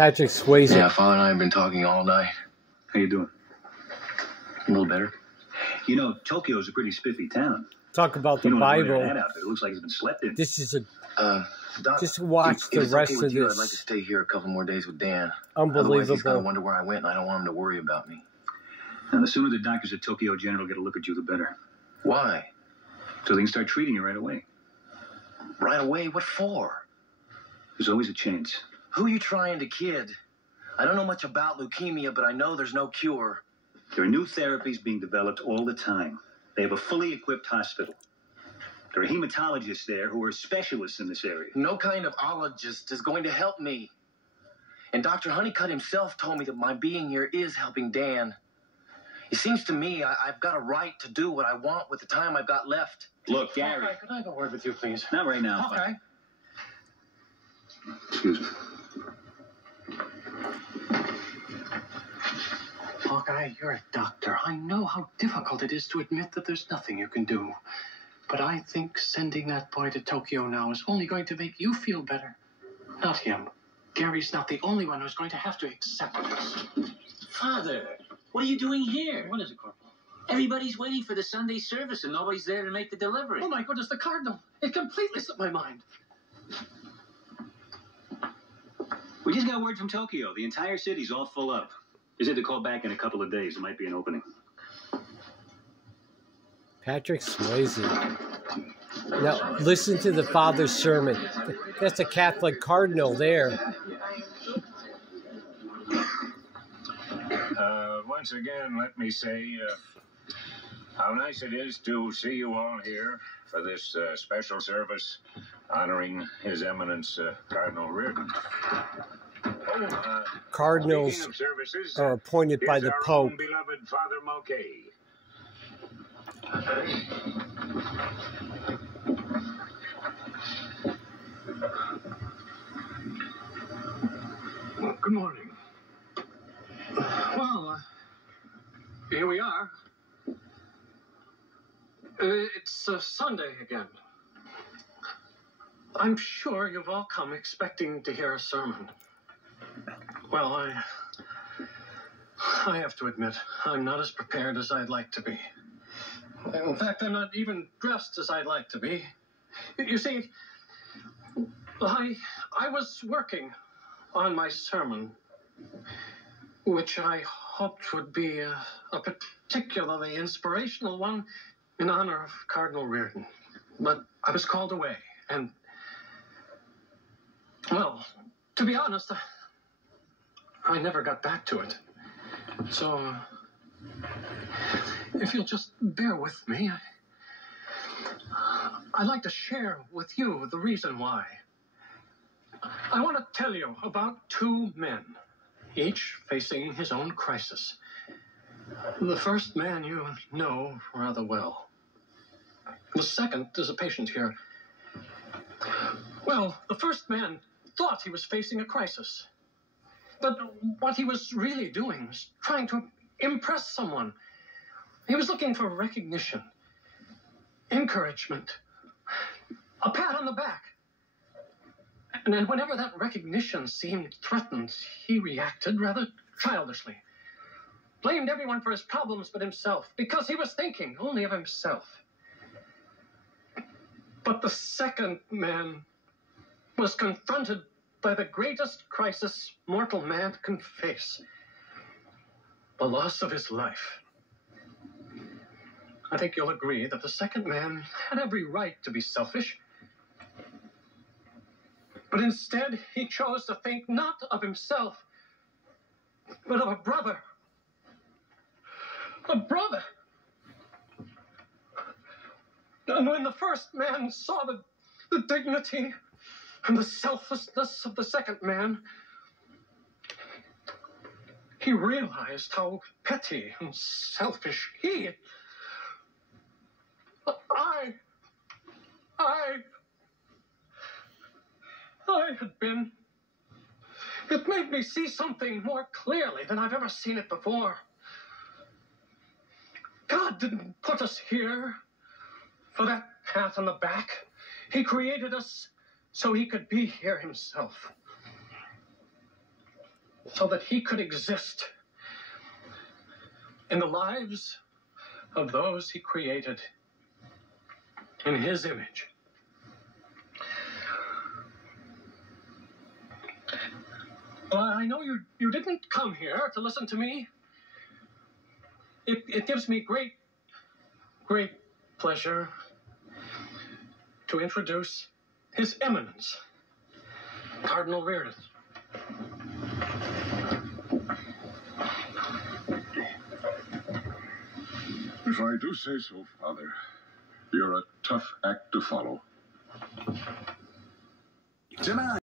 Patrick Swayze. Yeah, Father and I have been talking all night. How you doing? A little better. You know, Tokyo's a pretty spiffy town. Talk about the You don't wanna Bible. wear that outfit. It looks like it's been slept in. This is a Doc, just watch if the it's rest okay with of you, this. I'd like to stay here a couple more days with Dan. Otherwise, he's Unbelievable. gonna wonder where I went, and I don't want him to worry about me. Now, the sooner the doctors at Tokyo General get a look at you, the better. Why? So they can start treating you right away. Right away? What for? There's always a chance. Who are you trying to kid? I don't know much about leukemia, but I know there's no cure. There are new therapies being developed all the time. They have a fully equipped hospital. There are hematologists there who are specialists in this area. No kind of ologist is going to help me. And Dr. Honeycutt himself told me that my being here is helping Dan. It seems to me I've got a right to do what I want with the time I've got left. Look, Gary. Okay, could I have a word with you, please? Not right now. Okay. Excuse me. Hawkeye, you're a doctor. I know how difficult it is to admit that there's nothing you can do. But I think sending that boy to Tokyo now is only going to make you feel better. Not him. Gary's not the only one who's going to have to accept this. Father, what are you doing here? What is it, Corporal? Everybody's waiting for the Sunday service and nobody's there to make the delivery. Oh, my goodness, the Cardinal. It completely slipped my mind. We just got word from Tokyo. The entire city's all full up. They said to call back in a couple of days. There might be an opening. Patrick Swayze. Now, listen to the Father's sermon. That's a Catholic cardinal there. Once again, let me say how nice it is to see you all here for this special service honoring His Eminence Cardinal Reardon. Cardinals Speaking of services, are appointed by here's the our Pope. own beloved Father Mulcahy. Well, good morning. Well, here we are. It's Sunday again. I'm sure you've all come expecting to hear a sermon. Well, I have to admit, I'm not as prepared as I'd like to be. In fact, I'm not even dressed as I'd like to be. You see, I was working on my sermon, which I hoped would be a particularly inspirational one in honor of Cardinal Reardon. But I was called away, and, well, to be honest, I never got back to it. So, if you'll just bear with me, I'd like to share with you the reason why. I want to tell you about two men, each facing his own crisis. The first man you know rather well. The second is a patient here. Well, the first man thought he was facing a crisis. But what he was really doing was trying to impress someone. He was looking for recognition, encouragement, a pat on the back. And then whenever that recognition seemed threatened, he reacted rather childishly. Blamed everyone for his problems but himself, because he was thinking only of himself. But the second man was confronted by the greatest crisis mortal man can face: the loss of his life. I think you'll agree that the second man had every right to be selfish. But instead, he chose to think not of himself, but of a brother. A brother! And when the first man saw the dignity and the selflessness of the second man, he realized how petty and selfish he... I had been. It made me see something more clearly than I've ever seen it before. God didn't put us here for that pat on the back. He created us so he could be here himself. so that he could exist in the lives of those he created in his image. Well, I know you didn't come here to listen to me. It gives me great pleasure to introduce His Eminence, Cardinal Reardon. If I do say so, Father, you're a tough act to follow. Tonight.